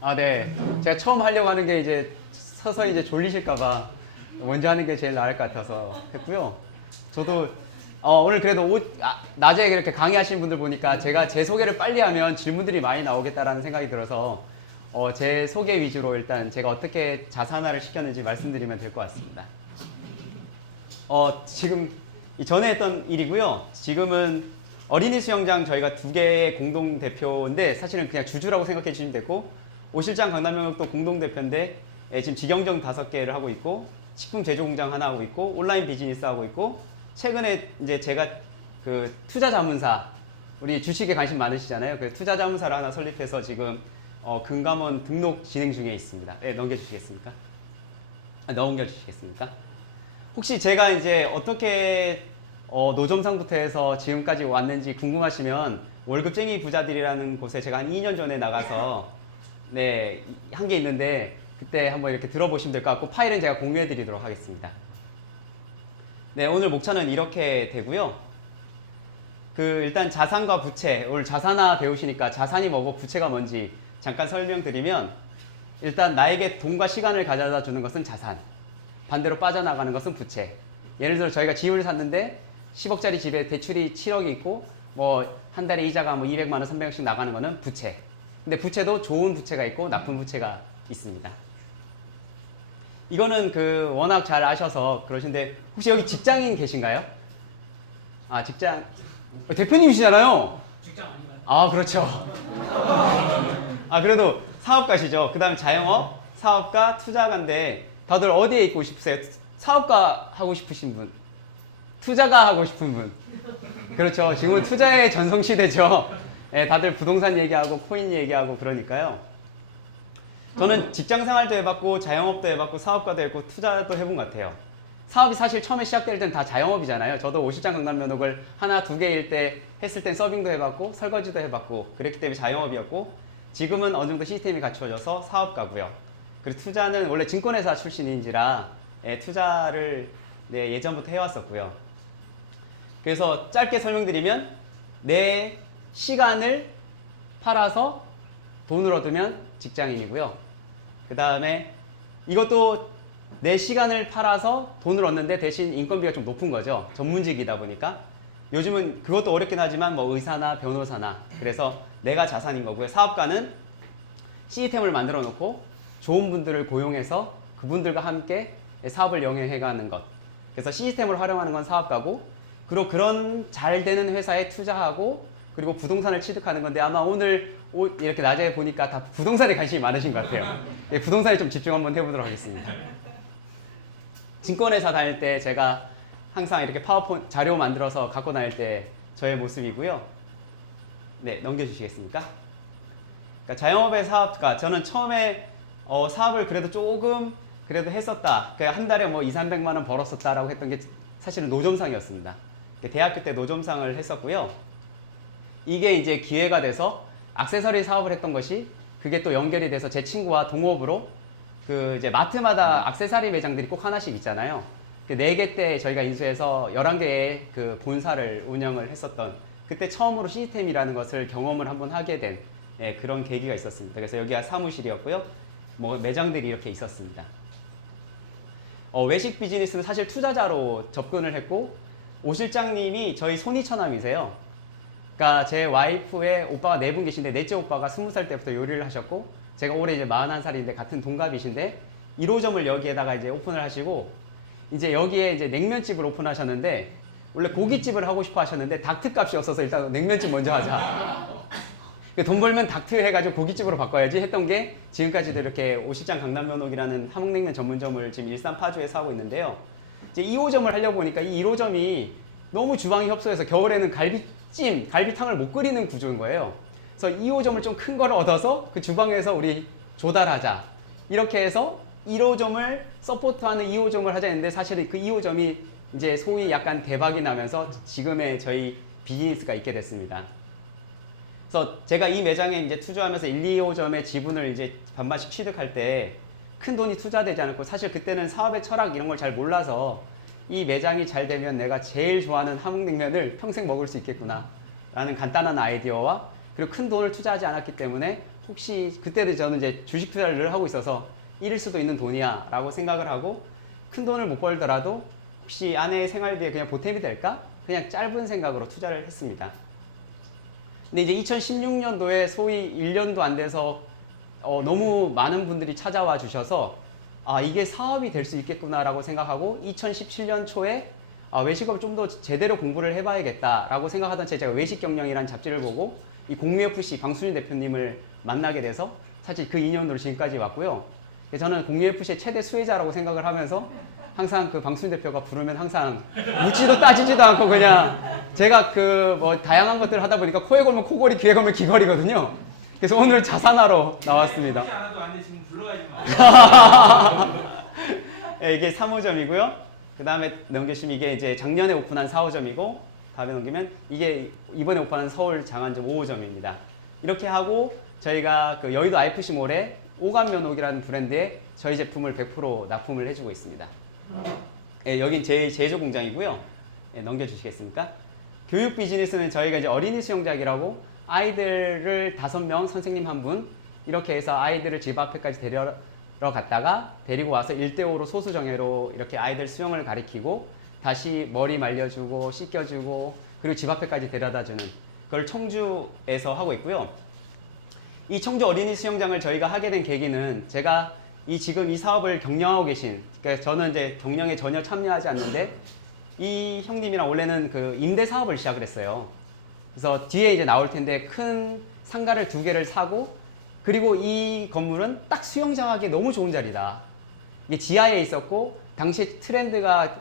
아, 네. 제가 처음 하려고 하는 게 이제 서서히 이제 졸리실까봐 먼저 하는 게 제일 나을 것 같아서 했고요. 저도 오늘 그래도 낮에 이렇게 강의하시는 분들 보니까 제가 제 소개를 빨리 하면 질문들이 많이 나오겠다라는 생각이 들어서 제 소개 위주로 일단 제가 어떻게 자산화를 시켰는지 말씀드리면 될 것 같습니다. 지금 전에 했던 일이고요. 지금은 어린이 수영장 저희가 두 개의 공동 대표인데 사실은 그냥 주주라고 생각해 주시면 되고 오실장 강남명역도 공동 대표인데 지금 직영점 5개를 하고 있고 식품 제조 공장 하나 하고 있고 온라인 비즈니스 하고 있고 최근에 이제 제가 그 투자 자문사 우리 주식에 관심 많으시잖아요. 그 투자 자문사를 하나 설립해서 지금 금감원 등록 진행 중에 있습니다. 네, 넘겨주시겠습니까? 넘겨주시겠습니까? 혹시 제가 이제 어떻게 노점상부터 해서 지금까지 왔는지 궁금하시면 월급쟁이 부자들이라는 곳에 제가 한 2년 전에 나가서 네, 한 게 있는데 그때 한번 이렇게 들어보시면 될 것 같고 파일은 제가 공유해 드리도록 하겠습니다. 네, 오늘 목차는 이렇게 되고요. 일단 자산과 부채, 오늘 자산화 배우시니까 자산이 뭐고 부채가 뭔지 잠깐 설명드리면 일단 나에게 돈과 시간을 가져다 주는 것은 자산, 반대로 빠져나가는 것은 부채. 예를 들어 저희가 집을 샀는데 10억짜리 집에 대출이 7억이 있고 뭐 한 달에 이자가 뭐 200만 원, 300원씩 나가는 거는 부채. 근데 부채도 좋은 부채가 있고 나쁜 부채가 있습니다. 이거는 워낙 잘 아셔서 그러신데 혹시 여기 직장인 계신가요? 아, 직장 대표님이시잖아요. 직장 아닌가요? 아, 그렇죠. 아, 그래도 사업가시죠. 그 다음에 자영업, 사업가, 투자가인데 다들 어디에 있고 싶으세요? 사업가 하고 싶으신 분, 투자가 하고 싶은 분. 그렇죠. 지금은 투자의 전성시대죠. 네, 다들 부동산 얘기하고 코인 얘기하고 그러니까요. 저는 직장 생활도 해봤고 자영업도 해봤고 사업가도 했고 투자도 해본 것 같아요. 사업이 사실 처음에 시작될 땐 다 자영업이잖아요. 저도 오실장 강남면옥을 하나, 두 개일 때 했을 땐 서빙도 해봤고 설거지도 해봤고 그랬기 때문에 자영업이었고 지금은 어느 정도 시스템이 갖춰져서 사업가고요. 그리고 투자는 원래 증권회사 출신인지라 투자를 예전부터 해왔었고요. 그래서 짧게 설명드리면 내 시간을 팔아서 돈을 얻으면 직장인이고요. 그 다음에 이것도 내 시간을 팔아서 돈을 얻는데 대신 인건비가 좀 높은 거죠. 전문직이다 보니까. 요즘은 그것도 어렵긴 하지만 뭐 의사나 변호사나 그래서 내가 자산인 거고요. 사업가는 시스템을 만들어 놓고 좋은 분들을 고용해서 그분들과 함께 사업을 영위해가는 것. 그래서 시스템을 활용하는 건 사업가고 그리고 그런 잘 되는 회사에 투자하고 그리고 부동산을 취득하는 건데 아마 오늘 이렇게 낮에 보니까 다 부동산에 관심이 많으신 것 같아요. 부동산에 좀 집중 한번 해보도록 하겠습니다. 증권회사 다닐 때 제가 항상 이렇게 파워포인트 자료 만들어서 갖고 다닐 때 저의 모습이고요. 네, 넘겨주시겠습니까? 그러니까 자영업의 사업가, 저는 처음에 사업을 그래도 조금 그래도 했었다. 그러니까 한 달에 뭐 2, 300만 원 벌었었다라고 했던 게 사실은 노점상이었습니다. 대학교 때 노점상을 했었고요. 이게 이제 기회가 돼서 액세서리 사업을 했던 것이 그게 또 연결이 돼서 제 친구와 동업으로 이제 마트마다 액세서리 매장들이 꼭 하나씩 있잖아요. 4개 때 저희가 인수해서 11개의 본사를 운영을 했었던 그때 처음으로 시스템이라는 것을 경험을 한번 하게 된 그런 계기가 있었습니다. 그래서 여기가 사무실이었고요. 뭐 매장들이 이렇게 있었습니다. 외식 비즈니스는 사실 투자자로 접근을 했고 오 실장님이 저희 손이처남이세요. 그러니까 제 와이프의 오빠가 4분 계신데 넷째 오빠가 20살 때부터 요리를 하셨고 제가 올해 이제 41살인데 같은 동갑이신데 1호점을 여기에다가 이제 오픈을 하시고 이제 여기에 이제 냉면집을 오픈하셨는데 원래 고깃집을 하고 싶어 하셨는데 닥트 값이 없어서 일단 냉면집 먼저 하자. 돈 벌면 닥트 해가지고 고깃집으로 바꿔야지 했던 게 지금까지도 이렇게 오실장 강남면옥이라는 함흥냉면 전문점을 지금 일산 파주에서 하고 있는데요. 이제 2호점을 하려고 보니까 이 1호점이 너무 주방이 협소해서 겨울에는 갈비탕을 못 끓이는 구조인 거예요. 그래서 2호점을 좀 큰 거를 얻어서 그 주방에서 우리 조달하자. 이렇게 해서 1호점을 서포트하는 2호점을 하자 했는데 사실 그 2호점이 이제 소위 약간 대박이 나면서 지금의 저희 비즈니스가 있게 됐습니다. 그래서 제가 이 매장에 이제 투자하면서 1, 2호점의 지분을 이제 반반씩 취득할 때 큰 돈이 투자되지 않았고 사실 그때는 사업의 철학 이런 걸 잘 몰라서 이 매장이 잘 되면 내가 제일 좋아하는 함흥냉면을 평생 먹을 수 있겠구나 라는 간단한 아이디어와 그리고 그리고 큰 돈을 투자하지 않았기 때문에 혹시 그때도 저는 이제 주식 투자를 늘 하고 있어서 잃을 수도 있는 돈이야 라고 생각을 하고 큰 돈을 못 벌더라도 혹시 아내의 생활비에 그냥 보탬이 될까? 그냥 짧은 생각으로 투자를 했습니다. 근데 이제 2016년도에 소위 1년도 안 돼서 너무 많은 분들이 찾아와 주셔서 아, 이게 사업이 될 수 있겠구나라고 생각하고 2017년 초에 외식업을 좀 더 제대로 공부를 해봐야겠다라고 생각하던 채 제가 외식경영이라는 잡지를 보고 이 공유FC 방순희 대표님을 만나게 돼서 사실 그 인연으로 지금까지 왔고요. 저는 공유FC의 최대 수혜자라고 생각을 하면서 항상 그 방순희 대표가 부르면 항상 묻지도 따지지도 않고 그냥 제가 그 뭐 다양한 것들을 하다 보니까 코에 걸면 코걸이, 귀에 걸면 귀걸이거든요. 그래서 오늘 자산하러 나왔습니다. 하지 않아도 안 돼. 지금 불러가지 마. 네, 이게 3호점이고요. 그 다음에 넘기시면 이게 이제 작년에 오픈한 4호점이고 다음에 넘기면 이게 이번에 오픈한 서울 장안점 5호점입니다. 이렇게 하고 저희가 그 여의도 IFC몰에 오감면옥이라는 브랜드에 저희 제품을 100% 납품을 해주고 있습니다. 네, 여긴 제 제조 공장이고요. 네, 넘겨주시겠습니까? 교육 비즈니스는 저희가 이제 어린이 수영장이라고 아이들을 5명, 선생님 1분 이렇게 해서 아이들을 집 앞에까지 데리러 갔다가 데리고 와서 1대5로 소수정예로 이렇게 아이들 수영을 가리키고 다시 머리 말려주고 씻겨주고 그리고 집 앞에까지 데려다주는 그걸 청주에서 하고 있고요. 이 청주 어린이 수영장을 저희가 하게 된 계기는 제가 지금 이 사업을 경영하고 계신 그러니까 저는 이제 경영에 전혀 참여하지 않는데 이 형님이랑 원래는 그 임대 사업을 시작을 했어요. 그래서 뒤에 이제 나올 텐데 큰 상가를 2개를 사고 그리고 이 건물은 딱 수영장 하기에 너무 좋은 자리다. 이게 지하에 있었고 당시 트렌드가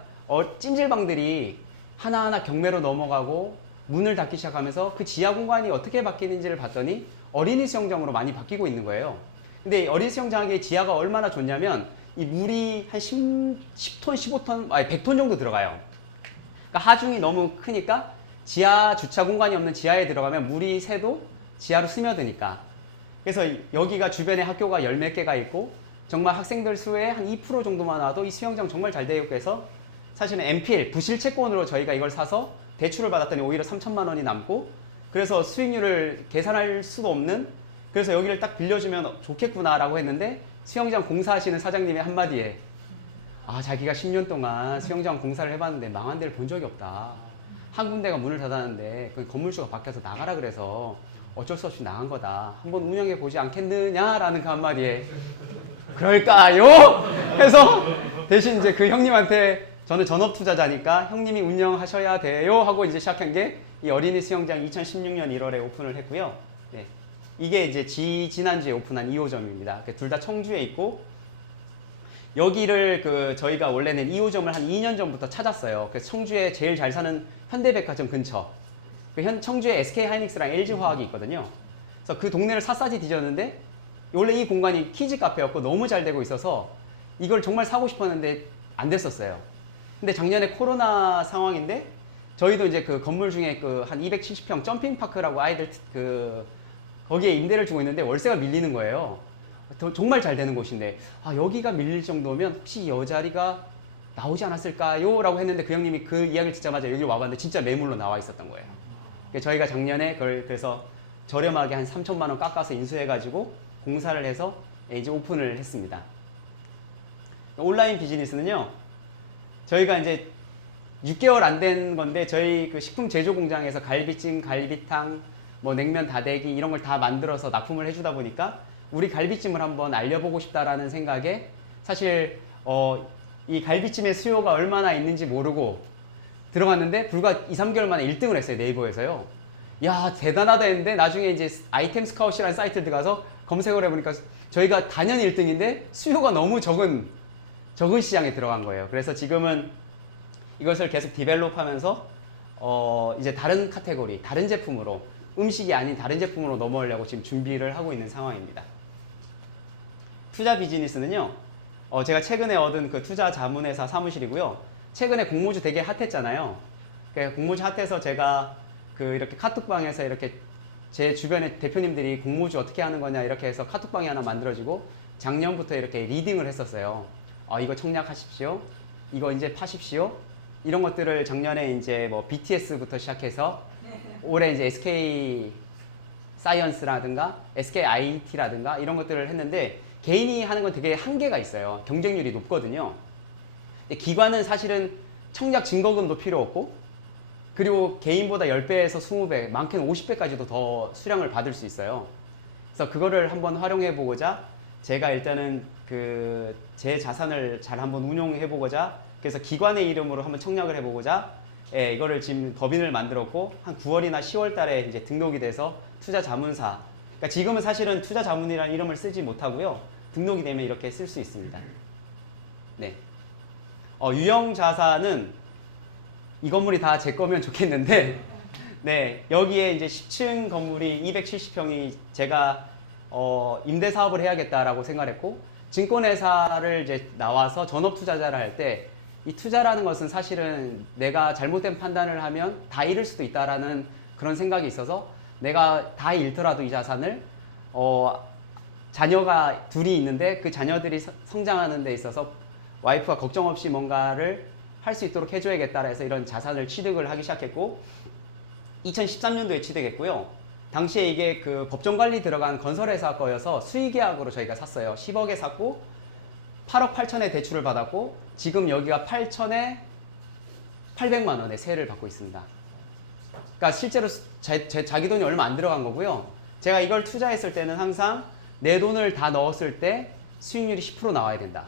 찜질방들이 하나하나 경매로 넘어가고 문을 닫기 시작하면서 그 지하 공간이 어떻게 바뀌는지를 봤더니 어린이 수영장으로 많이 바뀌고 있는 거예요. 근데 어린이 수영장 하기에 지하가 얼마나 좋냐면 이 물이 한 10톤, 15톤, 아니 100톤 정도 들어가요. 그러니까 하중이 너무 크니까 지하 주차 공간이 없는 지하에 들어가면 물이 새도 지하로 스며드니까 그래서 여기가 주변에 학교가 10몇 개가 있고 정말 학생들 수의 한 2% 정도만 와도 이 수영장 정말 잘 되어 있고 해서 사실은 MPL 부실채권으로 저희가 이걸 사서 대출을 받았더니 오히려 3천만 원이 남고 그래서 수익률을 계산할 수도 없는 그래서 여기를 딱 빌려주면 좋겠구나라고 했는데 수영장 공사하시는 사장님이 한마디에 자기가 10년 동안 수영장 공사를 해봤는데 망한 데를 본 적이 없다. 한 군데가 문을 닫았는데 그 건물주가 바뀌어서 나가라 그래서 어쩔 수 없이 나간 거다. 한번 운영해 보지 않겠느냐라는 그 한마디에 그럴까요? 해서 대신 이제 그 형님한테 저는 전업 투자자니까 형님이 운영하셔야 돼요 하고 이제 시작한 게 이 어린이 수영장 2016년 1월에 오픈을 했고요. 네. 이게 이제 지난주에 오픈한 2호점입니다. 둘 다 청주에 있고 여기를 저희가 원래는 2호점을 한 2년 전부터 찾았어요. 그래서 청주에 제일 잘 사는 현대백화점 근처. 청주에 SK하이닉스랑 LG화학이 있거든요. 그래서 그 동네를 샅샅이 뒤졌는데 원래 이 공간이 키즈 카페였고 너무 잘 되고 있어서 이걸 정말 사고 싶었는데 안 됐었어요. 근데 작년에 코로나 상황인데 저희도 이제 그 건물 중에 한 270평 점핑파크라고 아이들 거기에 임대를 주고 있는데 월세가 밀리는 거예요. 정말 잘 되는 곳인데 여기가 밀릴 정도면 혹시 이 자리가 나오지 않았을까요? 라고 했는데 그 형님이 그 이야기를 듣자마자 여기 와봤는데 진짜 매물로 나와 있었던 거예요. 저희가 작년에 그걸 그래서 저렴하게 한 3천만 원 깎아서 인수해가지고 공사를 해서 이제 오픈을 했습니다. 온라인 비즈니스는요, 저희가 이제 6개월 안 된 건데 저희 그 식품 제조 공장에서 갈비찜, 갈비탕, 뭐 냉면 다대기 이런 걸 다 만들어서 납품을 해주다 보니까 우리 갈비찜을 한번 알려보고 싶다라는 생각에 사실 이 갈비찜의 수요가 얼마나 있는지 모르고 들어갔는데 불과 2, 3개월 만에 1등을 했어요. 네이버에서요. 야 대단하다 했는데 나중에 이제 아이템 스카웃이라는 사이트에 들어가서 검색을 해보니까 저희가 단연 1등인데 수요가 너무 적은 시장에 들어간 거예요. 그래서 지금은 이것을 계속 디벨롭하면서 이제 다른 카테고리, 다른 제품으로 음식이 아닌 다른 제품으로 넘어오려고 지금 준비를 하고 있는 상황입니다. 투자 비즈니스는요, 제가 최근에 얻은 그 투자 자문회사 사무실이고요. 최근에 공모주 되게 핫했잖아요. 공모주 핫해서 제가 이렇게 카톡방에서 이렇게 제 주변에 대표님들이 공모주 어떻게 하는 거냐 이렇게 해서 카톡방이 하나 만들어지고 작년부터 이렇게 리딩을 했었어요. 이거 청약하십시오. 이거 이제 파십시오. 이런 것들을 작년에 이제 뭐 BTS부터 시작해서 올해 이제 SK 사이언스라든가 SKIT라든가 이런 것들을 했는데 개인이 하는 건 되게 한계가 있어요. 경쟁률이 높거든요. 근데 기관은 사실은 청약 증거금도 필요 없고 그리고 개인보다 10배에서 20배, 많게는 50배까지도 더 수량을 받을 수 있어요. 그래서 그거를 한번 활용해 보고자 제가 일단은 제 자산을 잘 한번 운용해 보고자 그래서 기관의 이름으로 한번 청약을 해 보고자 예, 이거를 지금 법인을 만들었고 한 9월이나 10월 달에 이제 등록이 돼서 투자 자문사. 그러니까 지금은 사실은 투자 자문이라는 이름을 쓰지 못하고요. 등록이 되면 이렇게 쓸 수 있습니다. 네. 유형 자산은 이 건물이 다 제 거면 좋겠는데 네, 여기에 이제 10층 건물이 270평이 제가 임대 사업을 해야겠다라고 생각했고 증권회사를 이제 나와서 전업 투자자를 할 때 이 투자라는 것은 사실은 내가 잘못된 판단을 하면 다 잃을 수도 있다라는 그런 생각이 있어서 내가 다 잃더라도 이 자산을 자녀가 둘이 있는데 그 자녀들이 성장하는 데 있어서 와이프가 걱정 없이 뭔가를 할 수 있도록 해줘야겠다 해서 이런 자산을 취득을 하기 시작했고 2013년도에 취득했고요. 당시에 이게 그 법정관리 들어간 건설회사 거여서 수의계약으로 저희가 샀어요. 10억에 샀고 8억 8천에 대출을 받았고 지금 여기가 8천에 800만 원의 세를 받고 있습니다. 그러니까 실제로 자기 돈이 얼마 안 들어간 거고요. 제가 이걸 투자했을 때는 항상 내 돈을 다 넣었을 때 수익률이 10% 나와야 된다.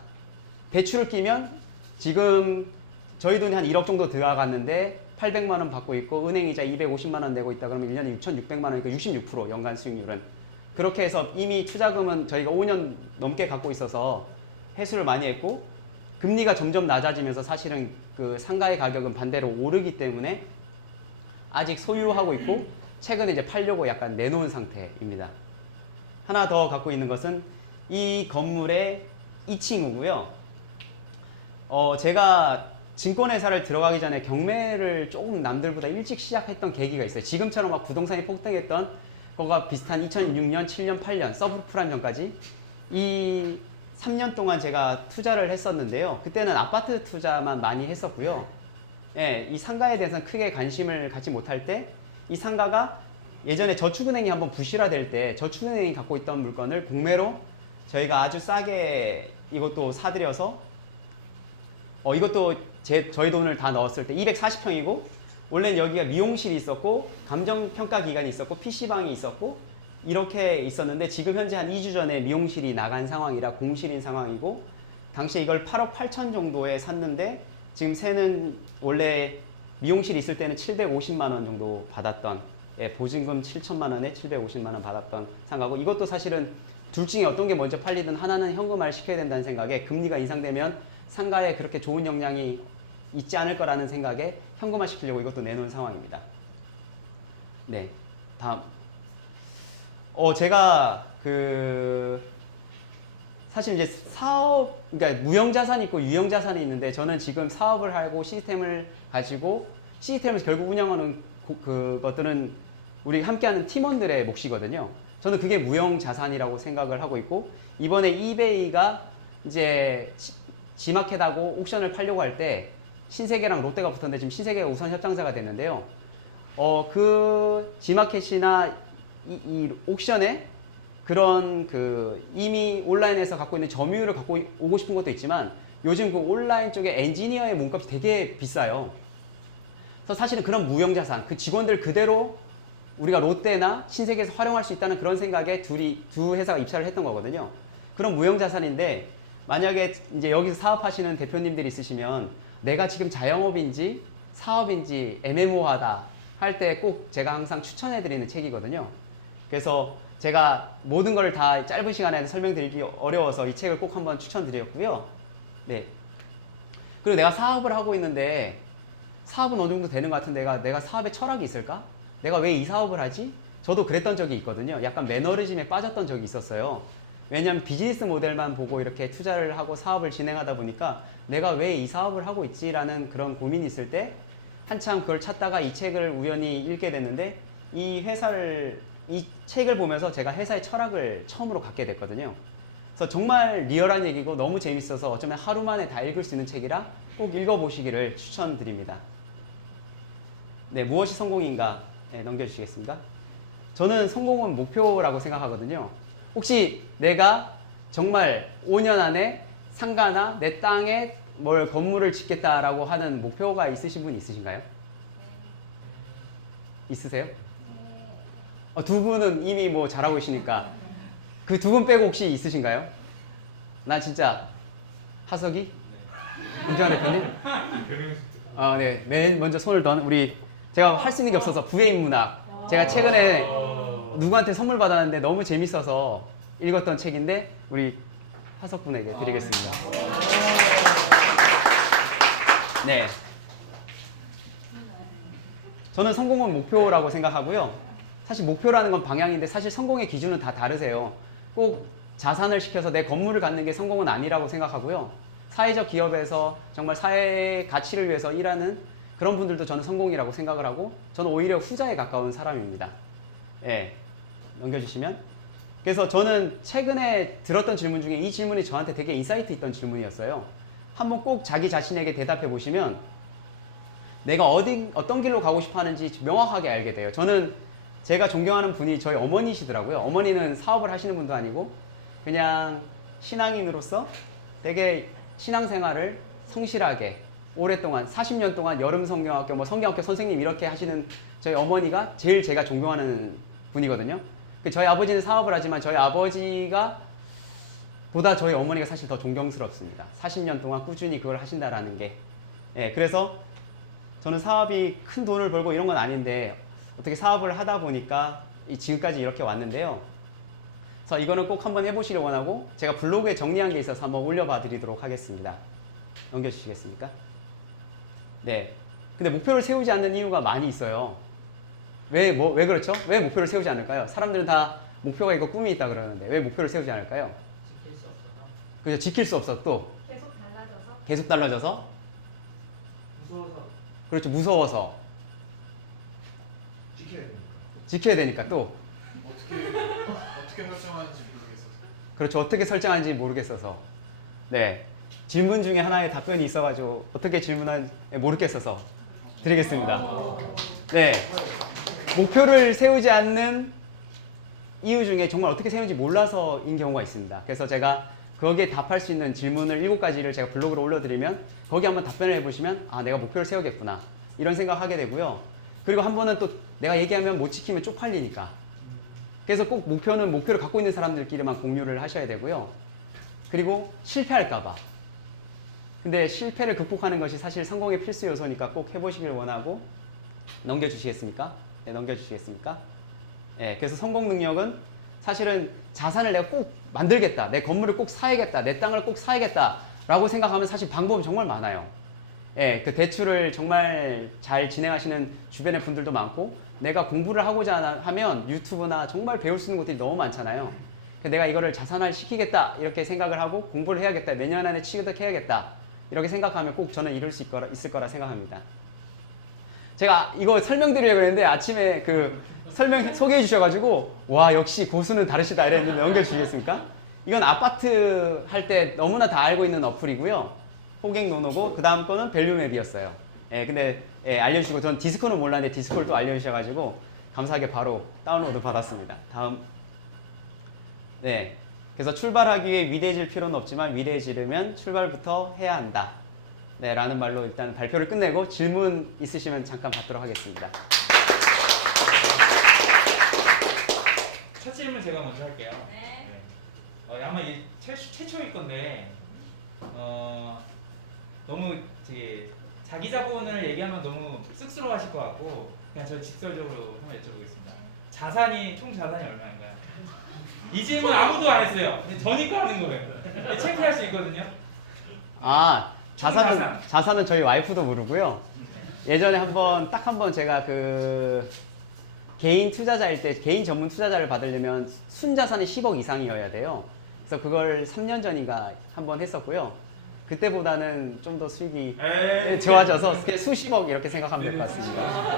대출을 끼면 지금 저희 돈이 한 1억 정도 들어갔는데 800만 원 받고 있고 은행이자 250만 원 내고 있다 그러면 1년에 6,600만 원이니까 66% 연간 수익률은. 그렇게 해서 이미 투자금은 저희가 5년 넘게 갖고 있어서 회수를 많이 했고 금리가 점점 낮아지면서 사실은 그 상가의 가격은 반대로 오르기 때문에 아직 소유하고 있고 최근에 이제 팔려고 약간 내놓은 상태입니다. 하나 더 갖고 있는 것은 이 건물의 2층이고요. 제가 증권회사를 들어가기 전에 경매를 조금 남들보다 일찍 시작했던 계기가 있어요. 지금처럼 막 부동산이 폭등했던 거가 비슷한 2006년, 7년, 8년 서브프라임 전까지 이 3년 동안 제가 투자를 했었는데요. 그때는 아파트 투자만 많이 했었고요. 예, 이 상가에 대해서는 크게 관심을 갖지 못할 때 이 상가가 예전에 저축은행이 한번 부실화될 때 저축은행이 갖고 있던 물건을 공매로 저희가 아주 싸게 이것도 사들여서 이것도 저희 돈을 다 넣었을 때 240평이고 원래는 여기가 미용실이 있었고 감정평가 기관이 있었고 PC방이 있었고 이렇게 있었는데 지금 현재 한 2주 전에 미용실이 나간 상황이라 공실인 상황이고 당시에 이걸 8억 8천 정도에 샀는데 지금 새는 원래 미용실 있을 때는 750만 원 정도 받았던 보증금 7천만 원에 750만 원 받았던 상가고 이것도 사실은 둘 중에 어떤 게 먼저 팔리든 하나는 현금화를 시켜야 된다는 생각에 금리가 인상되면 상가에 그렇게 좋은 영향이 있지 않을 거라는 생각에 현금화 시키려고 이것도 내놓은 상황입니다. 네, 다음. 제가 사실 이제 그러니까 무형자산이 있고 유형자산이 있는데 저는 지금 사업을 하고 시스템을 가지고 시스템을 결국 운영하는 그것들은 우리 함께하는 팀원들의 몫이거든요. 저는 그게 무형자산이라고 생각을 하고 있고 이번에 이베이가 이제 지마켓하고 옥션을 팔려고 할 때 신세계랑 롯데가 붙었는데 지금 신세계가 우선 협상사가 됐는데요. 그 지마켓이나 이 옥션에 그런 이미 온라인에서 갖고 있는 점유율을 갖고 오고 싶은 것도 있지만 요즘 그 온라인 쪽에 엔지니어의 몸값이 되게 비싸요. 그래서 사실은 그런 무형자산, 그 직원들 그대로 우리가 롯데나 신세계에서 활용할 수 있다는 그런 생각에 두 회사가 입사를 했던 거거든요. 그런 무형자산인데 만약에 이제 여기서 사업하시는 대표님들이 있으시면 내가 지금 자영업인지 사업인지 애매모호하다 할 때 꼭 제가 항상 추천해드리는 책이거든요. 그래서 제가 모든 걸 다 짧은 시간에 설명드리기 어려워서 이 책을 꼭 한번 추천드렸고요. 네. 그리고 내가 사업을 하고 있는데 사업은 어느 정도 되는 것 같은데 내가 사업에 철학이 있을까? 내가 왜 이 사업을 하지? 저도 그랬던 적이 있거든요. 약간 매너리즘에 빠졌던 적이 있었어요. 왜냐하면 비즈니스 모델만 보고 이렇게 투자를 하고 사업을 진행하다 보니까 내가 왜 이 사업을 하고 있지라는 그런 고민이 있을 때 한참 그걸 찾다가 이 책을 우연히 읽게 됐는데 이 책을 보면서 제가 회사의 철학을 처음으로 갖게 됐거든요. 그래서 정말 리얼한 얘기고 너무 재밌어서 어쩌면 하루 만에 다 읽을 수 있는 책이라 꼭 읽어보시기를 추천드립니다. 네, 무엇이 성공인가? 네, 넘겨주시겠습니까? 저는 성공은 목표라고 생각하거든요. 혹시 내가 정말 5년 안에 상가나 내 땅에 뭘 건물을 짓겠다라고 하는 목표가 있으신 분 있으신가요? 있으세요? 두 분은 이미 뭐 잘하고 계시니까 그 두 분 빼고 혹시 있으신가요? 나 진짜 하석이? 김정환 대표님? 네. 맨 먼저 손을 던 우리 제가 할 수 있는 게 없어서 부회인 문학. 제가 최근에 누구한테 선물 받았는데 너무 재밌어서 읽었던 책인데 우리 하석 분에게 드리겠습니다. 네. 저는 성공은 목표라고 생각하고요. 사실 목표라는 건 방향인데 사실 성공의 기준은 다 다르세요. 꼭 자산을 시켜서 내 건물을 갖는 게 성공은 아니라고 생각하고요. 사회적 기업에서 정말 사회의 가치를 위해서 일하는 그런 분들도 저는 성공이라고 생각을 하고 저는 오히려 후자에 가까운 사람입니다. 예, 넘겨주시면. 그래서 저는 최근에 들었던 질문 중에 이 질문이 저한테 되게 인사이트 있던 질문이었어요. 한번 꼭 자기 자신에게 대답해 보시면 내가 어떤 길로 가고 싶어 하는지 명확하게 알게 돼요. 저는 제가 존경하는 분이 저희 어머니시더라고요. 어머니는 사업을 하시는 분도 아니고 그냥 신앙인으로서 되게 신앙생활을 성실하게 오랫동안 40년 동안 여름 성경학교, 뭐 성경학교 선생님 이렇게 하시는 저희 어머니가 제일 제가 존경하는 분이거든요. 저희 아버지는 사업을 하지만 저희 아버지가 보다 저희 어머니가 사실 더 존경스럽습니다. 40년 동안 꾸준히 그걸 하신다라는 게. 예, 그래서 저는 사업이 큰 돈을 벌고 이런 건 아닌데 어떻게 사업을 하다 보니까 지금까지 이렇게 왔는데요. 그래서 이거는 꼭 한번 해보시길 원하고 제가 블로그에 정리한 게 있어서 한번 올려봐 드리도록 하겠습니다. 넘겨주시겠습니까? 네. 근데 목표를 세우지 않는 이유가 많이 있어요. 왜 그렇죠? 왜 목표를 세우지 않을까요? 사람들은 다 목표가 있고 꿈이 있다 그러는데 왜 목표를 세우지 않을까요? 지킬 수 없어서. 그죠? 지킬 수 없어. 또 계속 달라져서 무서워서. 그렇죠. 무서워서 지켜야 되니까 또 어떻게 설정하는지 모르겠어서. 그렇죠. 어떻게 설정하는지 모르겠어서. 네. 질문 중에 하나의 답변이 있어가지고 어떻게 질문하는지 모르겠어서 드리겠습니다. 네. 목표를 세우지 않는 이유 중에 정말 어떻게 세우는지 몰라서인 경우가 있습니다. 그래서 제가 거기에 답할 수 있는 질문을 7가지를 제가 블로그로 올려드리면 거기 한번 답변을 해보시면 아 내가 목표를 세우겠구나 이런 생각하게 되고요. 그리고 한 번은 또 내가 얘기하면 못 지키면 쪽팔리니까 그래서 꼭 목표를 갖고 있는 사람들끼리만 공유를 하셔야 되고요. 그리고 실패할까봐. 근데 실패를 극복하는 것이 사실 성공의 필수 요소니까 꼭 해보시길 원하고 넘겨주시겠습니까? 네, 넘겨주시겠습니까? 네, 그래서 성공 능력은 사실은 자산을 내가 꼭 만들겠다. 내 건물을 꼭 사야겠다. 내 땅을 꼭 사야겠다. 라고 생각하면 사실 방법이 정말 많아요. 예, 그 대출을 정말 잘 진행하시는 주변의 분들도 많고 내가 공부를 하고자 하면 유튜브나 정말 배울 수 있는 것들이 너무 많잖아요. 내가 이거를 자산화 시키겠다 이렇게 생각을 하고 공부를 해야겠다. 몇 년 안에 취득해야겠다. 이렇게 생각하면 꼭 저는 이룰 수 있을 거라 생각합니다. 제가 이거 설명드리려고 했는데 아침에 그 소개해 주셔가지고 와 역시 고수는 다르시다 이랬는데 넘겨주시겠습니까? 이건 아파트 할 때 너무나 다 알고 있는 어플이고요. 호갱노노고 그 다음 거는 밸류맵이었어요. 예, 근데 예, 알려주시고 전 디스코는 몰랐는데 디스코를 또 알려주셔가지고 감사하게 바로 다운로드 받았습니다. 다음. 네. 그래서 출발하기 위해 위대해질 필요는 없지만 위대해지려면 출발부터 해야 한다. 네, 라는 말로 일단 발표를 끝내고 질문 있으시면 잠깐 받도록 하겠습니다. 첫 질문 제가 먼저 할게요. 네. 아마 이 최초일 건데 너무 되게 자기 자본을 얘기하면 너무 쑥스러워하실 것 같고 그냥 저 직설적으로 한번 여쭤보겠습니다. 총 자산이 얼마인가요? 이 질문 아무도 안 했어요. 근데 저니까 하는 거예요. 체크할 수 있거든요. 아, 자산은 저희 와이프도 모르고요. 예전에 딱 한 번 제가 그 개인 투자자일 때 개인 전문 투자자를 받으려면 순자산이 10억 이상이어야 돼요. 그래서 그걸 3년 전인가 한번 했었고요. 그때보다는 좀 더 수익이 좋아져서 수십억 이렇게 생각하면 될 것 같습니다.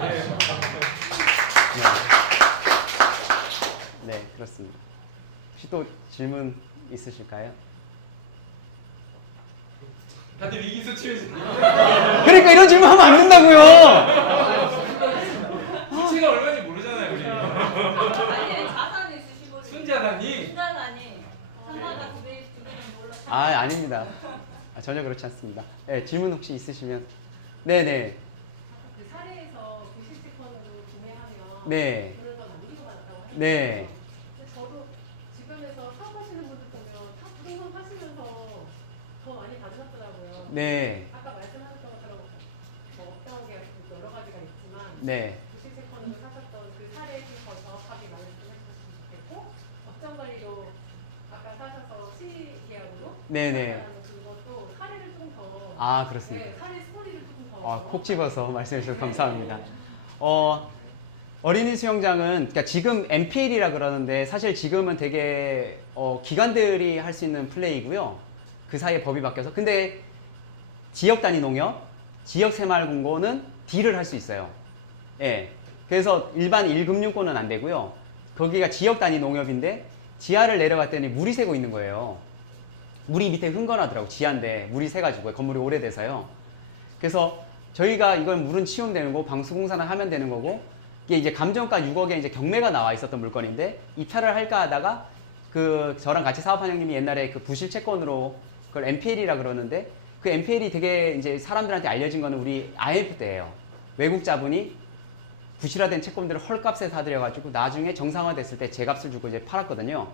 네, 그렇습니다. 혹시 또 질문 있으실까요? 다들 위기수치를 그러니까 이런 질문 하면 안 된다고요. 수치가 얼마인지 모르잖아요, 우리. 장사가니 장사가 900명 올랐다. 아, 아닙니다. 전혀 그렇지 않습니다. 네, 질문 혹시 있으시면. 네네. 그 사례에서 부실채권으로 구매하면 네. 돈을 더 남기고 받았다고 하셨잖아요. 네. 근데 저도 주변에서 사업하시는 분들 보면 다 부동산 파시면서 더 많이 받으셨더라고요. 네. 아까 말씀하셨던 것처럼 뭐 업다운 계약 여러 가지가 있지만 네. 부실채권으로 사셨던 그 사례 더 정확하게 말씀해 주셨으면 좋겠고 법정 관리로 아까 사셔서 시계약으로 네네. 그것도 사례를 조금 더 아, 그렇습니다. 네, 사례 스토리를 조금 더 아, 콕 집어서 말씀해 주셔서 감사합니다. 어린이 수영장은 그러니까 지금 MPL이라 그러는데 사실 지금은 되게 기관들이 할 수 있는 플레이고요. 그 사이에 법이 바뀌어서 근데 지역 단위 농협, 지역 새마을금고는 딜을 할 수 있어요. 예. 그래서 일반 1금융권은 안 되고요. 거기가 지역 단위 농협인데 지하를 내려갔더니 물이 새고 있는 거예요. 물이 밑에 흥건하더라고. 지하인데 물이 새가지고 건물이 오래돼서요. 그래서 저희가 이건 물은 치우면 되는 거고 방수공사는 하면 되는 거고 이게 이제 감정가 6억에 이제 경매가 나와 있었던 물건인데 입찰을 할까 하다가 그 저랑 같이 사업한 형님이 옛날에 그 부실 채권으로 그걸 MPL이라 그러는데 그 MPL이 되게 이제 사람들한테 알려진 거는 우리 IMF 때예요. 외국 자본이 부실화된 채권들을 헐값에 사들여가지고 나중에 정상화됐을 때 제값을 주고 이제 팔았거든요.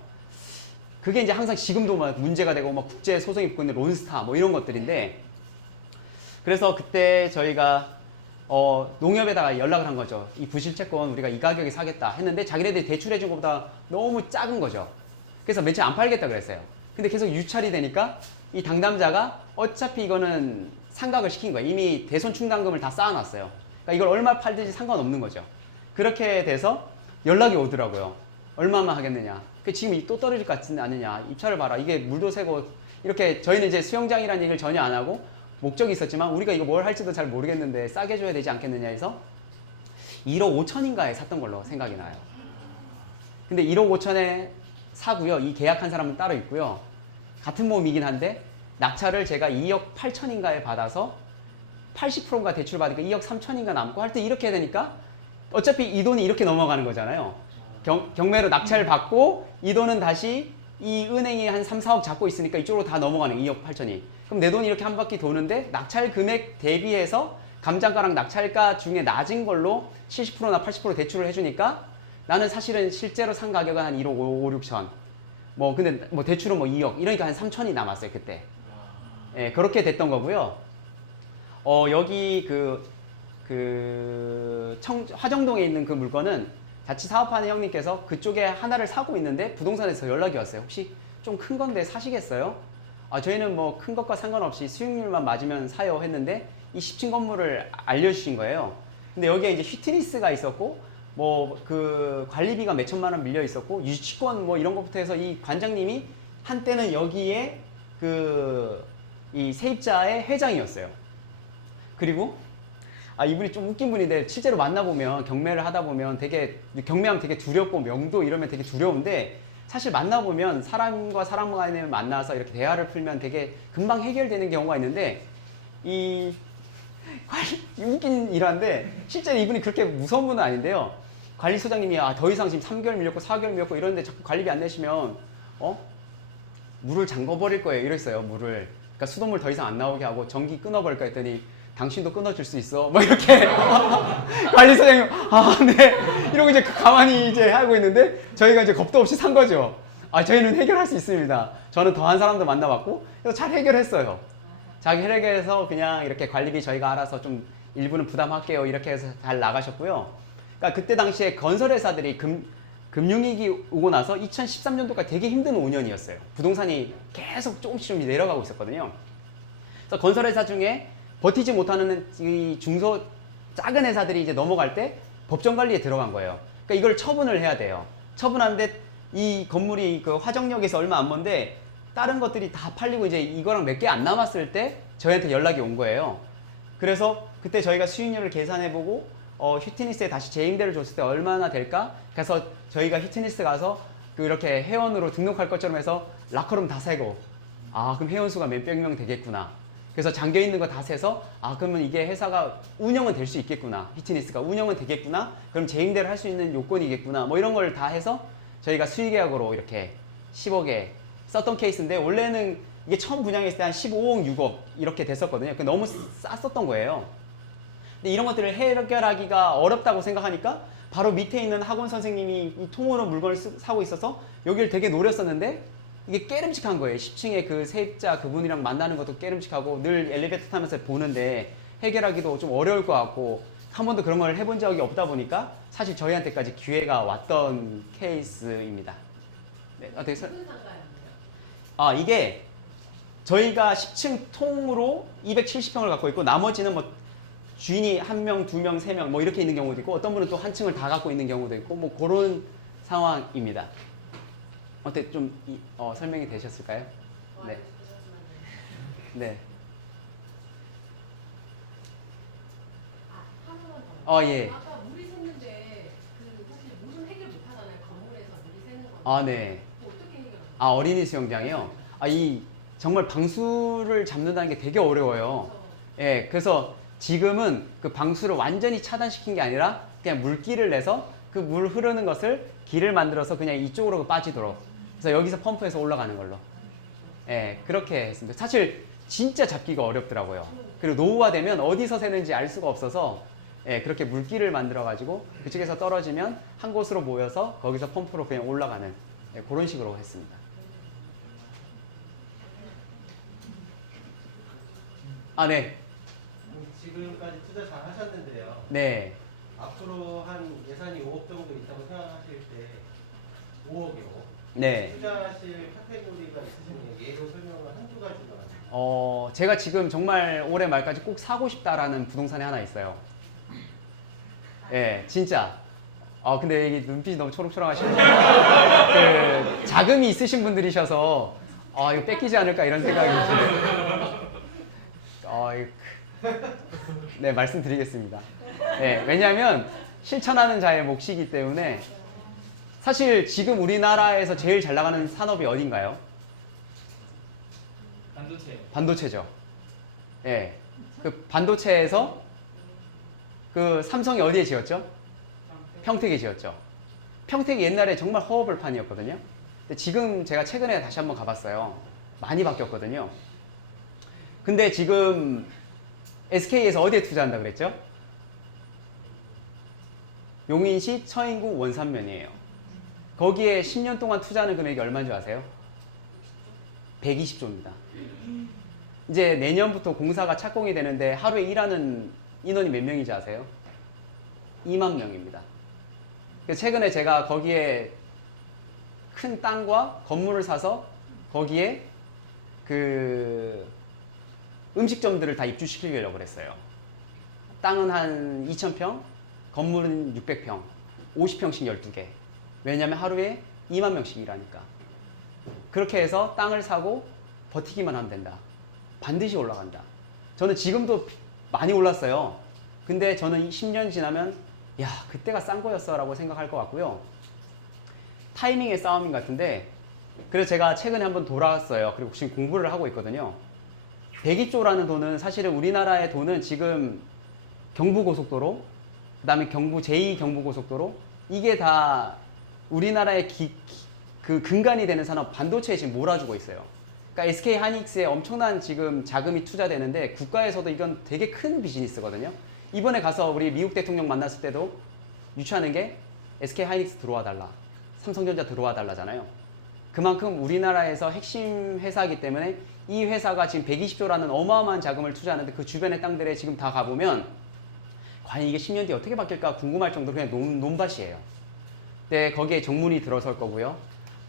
그게 이제 항상 지금도 막 문제가 되고 막 국제 소송이 붙고 있는 론스타 뭐 이런 것들인데 그래서 그때 저희가 농협에다가 연락을 한 거죠. 이 부실 채권 우리가 이 가격에 사겠다 했는데 자기네들이 대출해준 것보다 너무 작은 거죠. 그래서 며칠 안 팔겠다 그랬어요. 근데 계속 유찰이 되니까 이 당담자가 어차피 이거는 상각을 시킨 거예요. 이미 대손 충당금을 다 쌓아놨어요. 그러니까 이걸 얼마 팔든지 상관없는 거죠. 그렇게 돼서 연락이 오더라고요. 얼마만 하겠느냐. 지금 또 떨어질 것 같지 않느냐. 입찰을 봐라. 이게 물도 새고 이렇게 저희는 이제 수영장이라는 얘기를 전혀 안 하고 목적이 있었지만 우리가 이거 뭘 할지도 잘 모르겠는데 싸게 줘야 되지 않겠느냐 해서 1억 5천인가에 샀던 걸로 생각이 나요. 근데 1억 5천에 사고요. 이 계약한 사람은 따로 있고요. 같은 몸이긴 한데 낙찰을 제가 2억 8천인가에 받아서 80%인가 대출 받으니까 2억 3천인가 남고 할 때 이렇게 되니까 어차피 이 돈이 이렇게 넘어가는 거잖아요. 경매로 낙찰을 받고 이 돈은 다시 이 은행이 한 3, 4억 잡고 있으니까 이쪽으로 다 넘어가는 2억 8천이. 그럼 내 돈이 이렇게 한 바퀴 도는데 낙찰 금액 대비해서 감정가랑 낙찰가 중에 낮은 걸로 70%나 80% 대출을 해주니까 나는 사실은 실제로 산 가격은 한 1억 5, 6천. 뭐 근데 뭐 대출은 뭐 2억 이러니까 한 3천이 남았어요 그때. 예, 그렇게 됐던 거고요. 여기 화정동에 있는 그 물건은 자취 사업하는 형님께서 그쪽에 하나를 사고 있는데 부동산에서 연락이 왔어요. 혹시 좀 큰 건데 사시겠어요? 저희는 뭐 큰 것과 상관없이 수익률만 맞으면 사요 했는데 이 10층 건물을 알려주신 거예요. 근데 여기에 이제 휘트니스가 있었고 뭐 그 관리비가 몇 천만 원 밀려 있었고 유치권 뭐 이런 것부터 해서 이 관장님이 한때는 여기에 이 세입자의 회장이었어요. 그리고 이분이 좀 웃긴 분인데 실제로 만나보면 경매를 하다 보면 되게 경매하면 되게 두렵고 명도 이러면 되게 두려운데 사실 만나보면 사람과 사람 간에 만나서 이렇게 대화를 풀면 되게 금방 해결되는 경우가 있는데 이 웃긴 일화인데 실제로 이분이 그렇게 무서운 분은 아닌데요. 관리소장님이 더 이상 지금 3개월 밀렸고 4개월 밀렸고 이러는데 자꾸 관리비 안 내시면 물을 잠궈버릴 거예요. 이랬어요. 물을. 그러니까 수돗물 더 이상 안 나오게 하고 전기 끊어버릴까 했더니 당신도 끊어줄 수 있어? 뭐 이렇게 관리소장님 네 이러고 이제 가만히 이제 하고 있는데 저희가 이제 겁도 없이 산 거죠. 저희는 해결할 수 있습니다. 저는 더한 사람도 만나봤고 그래서 잘 해결했어요. 자기 해결해서 그냥 이렇게 관리비 저희가 알아서 좀 일부는 부담할게요 이렇게 해서 잘 나가셨고요. 그러니까 그때 당시에 건설회사들이 금융위기 오고 나서 2013년도까지 되게 힘든 5년이었어요. 부동산이 계속 조금씩 좀 내려가고 있었거든요. 그래서 건설회사 중에 버티지 못하는 이 작은 회사들이 이제 넘어갈 때 법정 관리에 들어간 거예요. 그러니까 이걸 처분을 해야 돼요. 처분하는데 이 건물이 그 화정역에서 얼마 안 먼데 다른 것들이 다 팔리고 이제 이거랑 몇 개 안 남았을 때 저희한테 연락이 온 거예요. 그래서 그때 저희가 수익률을 계산해보고 휘트니스에 다시 재임대를 줬을 때 얼마나 될까? 그래서 저희가 휘트니스 가서 이렇게 회원으로 등록할 것처럼 해서 라커룸 다 세고 그럼 회원수가 몇백 명 되겠구나. 그래서 잠겨있는 거 다 세서 그러면 이게 회사가 운영은 될 수 있겠구나. 휘트니스가 운영은 되겠구나. 그럼 재임대를 할 수 있는 요건이겠구나. 뭐 이런 걸 다 해서 저희가 수의계약으로 이렇게 10억에 썼던 케이스인데 원래는 이게 처음 분양했을 때 한 15억, 6억 이렇게 됐었거든요. 너무 쌌었던 거예요. 근데 이런 것들을 해결하기가 어렵다고 생각하니까 바로 밑에 있는 학원 선생님이 이 통으로 물건을 사고 있어서 여기를 되게 노렸었는데 이게 깨름직한 거예요. 10층에 그 세입자 그분이랑 만나는 것도 깨름직하고 늘 엘리베이터 타면서 보는데 해결하기도 좀 어려울 것 같고 한 번도 그런 걸 해본 적이 없다 보니까 사실 저희한테까지 기회가 왔던 케이스입니다. 네, 어떻게 무슨 상가였나요? 아, 이게 저희가 10층 통으로 270평을 갖고 있고 나머지는 뭐 주인이 1명, 2명, 3명 뭐 이렇게 있는 경우도 있고 어떤 분은 또 한 층을 다 갖고 있는 경우도 있고 뭐 그런 상황입니다. 어때 좀 설명이 되셨을까요? 네. 네. 하나만 더. 예. 아까 물이 샜는데 그 사실 물은 해결 못 하잖아요. 건물에서 물이 새는 거. 아, 네. 어떻게 해결하나요? 아, 어린이 수영장이요? 이 정말 방수를 잡는다는 게 되게 어려워요. 예, 그래서 지금은 그 방수를 완전히 차단시킨 게 아니라 그냥 물길을 내서 그 물 흐르는 것을 길을 만들어서 그냥 이쪽으로 빠지도록. 그래서 여기서 펌프해서 올라가는 걸로. 예, 그렇게 했습니다. 사실 진짜 잡기가 어렵더라고요. 그리고 노후화되면 어디서 새는지 알 수가 없어서 예, 그렇게 물길을 만들어가지고 그쪽에서 떨어지면 한 곳으로 모여서 거기서 펌프로 그냥 올라가는 예, 그런 식으로 했습니다. 아, 네. 지금까지 투자 잘 하셨는데요. 네. 앞으로 한 예산이 5억 정도 있다고 생각하실 때 5억이요. 네. 투자하실 카테고리가 있으시면 예로 설명을 한두 가지만. 제가 지금 정말 올해 말까지 꼭 사고 싶다라는 부동산이 하나 있어요. 예, 진짜. 근데 이게 눈빛이 너무 초록초록하시고 그 자금이 있으신 분들이셔서 이거 뺏기지 않을까 이런 생각이 드네요. 네, 말씀드리겠습니다. 네, 왜냐하면 실천하는 자의 몫이기 때문에 사실 지금 우리나라에서 제일 잘 나가는 산업이 어딘가요? 반도체. 반도체죠. 예. 그 반도체에서 그 삼성이 어디에 지었죠? 평택에 지었죠. 평택이 옛날에 정말 허허벌판이었거든요. 근데 지금 제가 최근에 다시 한번 가봤어요. 많이 바뀌었거든요. 근데 지금 SK에서 어디에 투자한다 그랬죠? 용인시 처인구 원산면이에요. 거기에 10년 동안 투자하는 금액이 얼마인 줄 아세요? 120조입니다. 이제 내년부터 공사가 착공이 되는데 하루에 일하는 인원이 몇 명인지 아세요? 2만 명입니다. 그래서 최근에 제가 거기에 큰 땅과 건물을 사서 거기에 그 음식점들을 다 입주시키려고 그랬어요. 땅은 한 2,000평, 건물은 600평, 50평씩 12개. 왜냐면 하루에 2만 명씩 일하니까. 그렇게 해서 땅을 사고 버티기만 하면 된다. 반드시 올라간다. 저는 지금도 많이 올랐어요. 근데 저는 10년 지나면 야, 그때가 싼 거였어 라고 생각할 것 같고요. 타이밍의 싸움인 것 같은데 그래서 제가 최근에 한번 돌아왔어요. 그리고 지금 공부를 하고 있거든요. 102조라는 돈은 사실은 우리나라의 돈은 지금 경부고속도로, 그 다음에 제2경부고속도로 이게 다 우리나라의 그 근간이 되는 산업 반도체에 지금 몰아주고 있어요. 그러니까 SK 하이닉스에 엄청난 지금 자금이 투자되는데 국가에서도 이건 되게 큰 비즈니스거든요. 이번에 가서 우리 미국 대통령 만났을 때도 유추하는 게 SK 하이닉스 들어와 달라, 삼성전자 들어와 달라잖아요. 그만큼 우리나라에서 핵심 회사이기 때문에 이 회사가 지금 120조라는 어마어마한 자금을 투자하는데 그 주변의 땅들에 지금 다 가보면 과연 이게 10년 뒤에 어떻게 바뀔까 궁금할 정도로 그냥 논밭이에요. 근데 거기에 정문이 들어설 거고요.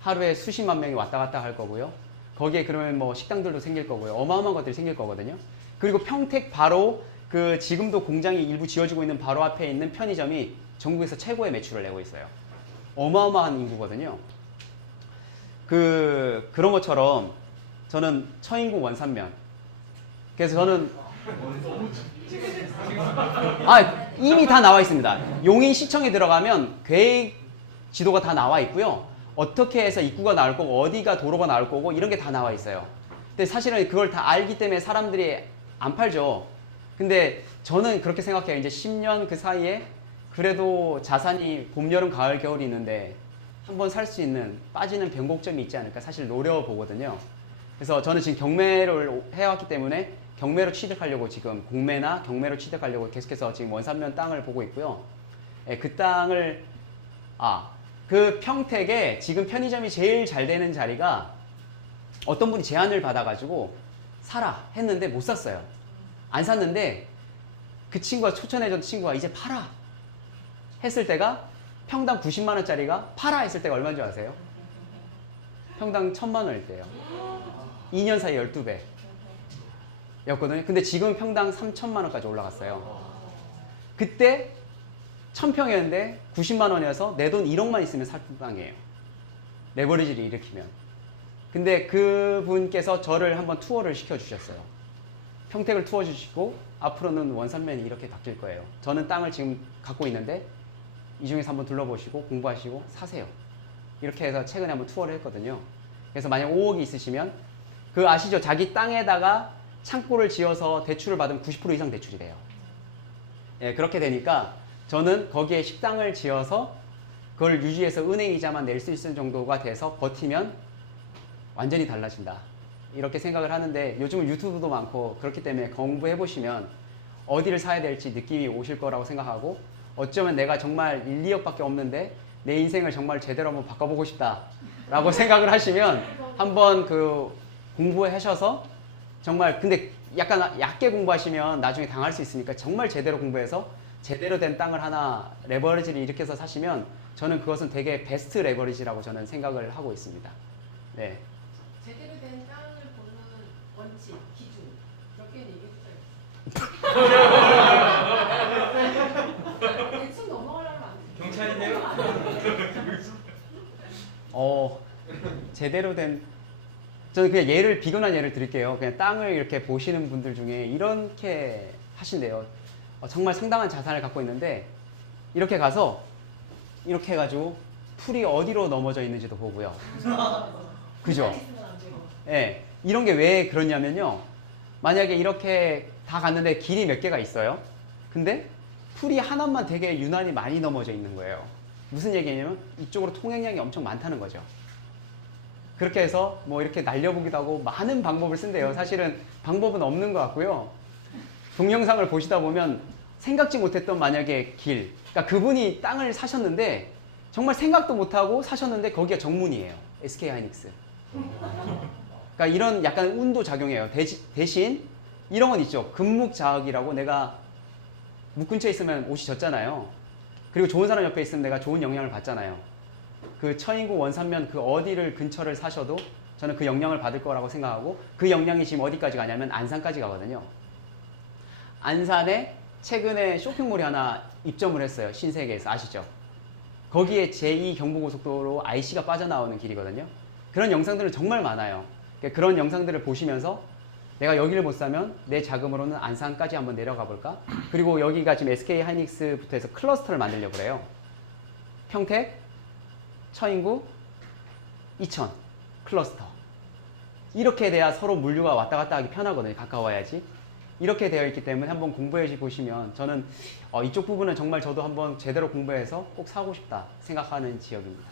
하루에 수십만 명이 왔다 갔다 할 거고요. 거기에 그러면 뭐 식당들도 생길 거고요. 어마어마한 것들이 생길 거거든요. 그리고 평택 바로 그 지금도 공장이 일부 지어지고 있는 바로 앞에 있는 편의점이 전국에서 최고의 매출을 내고 있어요. 어마어마한 인구거든요. 그런 것처럼 저는 처인구 원산면. 그래서 저는 이미 다 나와 있습니다. 용인시청에 들어가면 계획 지도가 다 나와 있고요. 어떻게 해서 입구가 나올 거고 어디가 도로가 나올 거고 이런 게 다 나와 있어요. 근데 사실은 그걸 다 알기 때문에 사람들이 안 팔죠. 근데 저는 그렇게 생각해요. 이제 10년 그 사이에 그래도 자산이 봄, 여름, 가을, 겨울이 있는데 한번 살 수 있는 빠지는 변곡점이 있지 않을까 사실 노려보거든요. 그래서 저는 지금 경매를 해왔기 때문에 경매로 취득하려고 지금 공매나 경매로 취득하려고 계속해서 지금 원산면 땅을 보고 있고요. 예, 그 땅을 그 평택에 지금 편의점이 제일 잘 되는 자리가 어떤 분이 제안을 받아가지고 사라 했는데 못 샀어요. 안 샀는데 그 친구가 초청해준 친구가 이제 팔아 했을 때가 평당 90만 원짜리가 팔아 했을 때가 얼마인 줄 아세요? 평당 1000만 원일 때예요. 2년 사이 12배 였거든요. 근데 지금 평당 3천만 원까지 올라갔어요. 그때 1000평이었는데 90만 원이어서 내 돈 1억만 있으면 살 땅이에요. 레버리지를 일으키면. 근데 그분께서 저를 한번 투어를 시켜주셨어요. 평택을 투어 주시고 앞으로는 원산면이 이렇게 바뀔 거예요. 저는 땅을 지금 갖고 있는데 이 중에서 한번 둘러보시고 공부하시고 사세요. 이렇게 해서 최근에 한번 투어를 했거든요. 그래서 만약 5억이 있으시면 그 아시죠? 자기 땅에다가 창고를 지어서 대출을 받으면 90% 이상 대출이 돼요. 예, 그렇게 되니까 저는 거기에 식당을 지어서 그걸 유지해서 은행 이자만 낼 수 있을 정도가 돼서 버티면 완전히 달라진다. 이렇게 생각을 하는데 요즘은 유튜브도 많고 그렇기 때문에 공부해 보시면 어디를 사야 될지 느낌이 오실 거라고 생각하고 어쩌면 내가 정말 1, 2억밖에 없는데 내 인생을 정말 제대로 한번 바꿔보고 싶다라고 생각을 하시면 한번 그 공부하셔서 정말 근데 약간 얕게 공부하시면 나중에 당할 수 있으니까 정말 제대로 공부해서 제대로 된 땅을 하나 레버리지를 일으켜서 사시면 저는 그것은 되게 베스트 레버리지라고 저는 생각을 하고 있습니다. 네. 제대로 된 땅을 보는 원칙, 기준 몇 개는 얘기해 주세요. 대충 넘어가려면 안 돼. 경찰인데요? 제대로 된 저는 그냥 비근한 예를 드릴게요. 그냥 땅을 이렇게 보시는 분들 중에 이렇게 하신대요. 정말 상당한 자산을 갖고 있는데 이렇게 가서 이렇게 해가지고 풀이 어디로 넘어져 있는지도 보고요. 그죠? 예, 이런 게 왜 그러냐면요. 만약에 이렇게 다 갔는데 길이 몇 개가 있어요. 근데 풀이 하나만 되게 유난히 많이 넘어져 있는 거예요. 무슨 얘기냐면 이쪽으로 통행량이 엄청 많다는 거죠. 그렇게 해서 뭐 이렇게 날려보기도 하고 많은 방법을 쓴대요. 사실은 방법은 없는 것 같고요. 동영상을 보시다 보면 생각지 못했던 만약에 길, 그러니까 그분이 땅을 사셨는데 정말 생각도 못하고 사셨는데 거기가 정문이에요. SK 하이닉스. 그러니까 이런 약간 운도 작용해요. 대신 이런 건 있죠. 금묵자학이라고 내가 묵 근처에 있으면 옷이 젖잖아요. 그리고 좋은 사람 옆에 있으면 내가 좋은 영향을 받잖아요. 그 처인구 원산면 그 어디를 근처를 사셔도 저는 그 영향을 받을 거라고 생각하고 그 영향이 지금 어디까지 가냐면 안산까지 가거든요. 안산에 최근에 쇼핑몰이 하나 입점을 했어요. 신세계에서 아시죠? 거기에 제2 경부고속도로 IC가 빠져나오는 길이거든요. 그런 영상들은 정말 많아요. 그런 영상들을 보시면서 내가 여기를 못 사면 내 자금으로는 안산까지 한번 내려가 볼까? 그리고 여기가 지금 SK 하이닉스부터 해서 클러스터를 만들려고 그래요. 평택, 처인구, 이천 클러스터. 이렇게 돼야 서로 물류가 왔다 갔다 하기 편하거든요. 가까워야지. 이렇게 되어 있기 때문에 한번 공부해 보시면 저는 이쪽 부분은 정말 저도 한번 제대로 공부해서 꼭 사고 싶다 생각하는 지역입니다.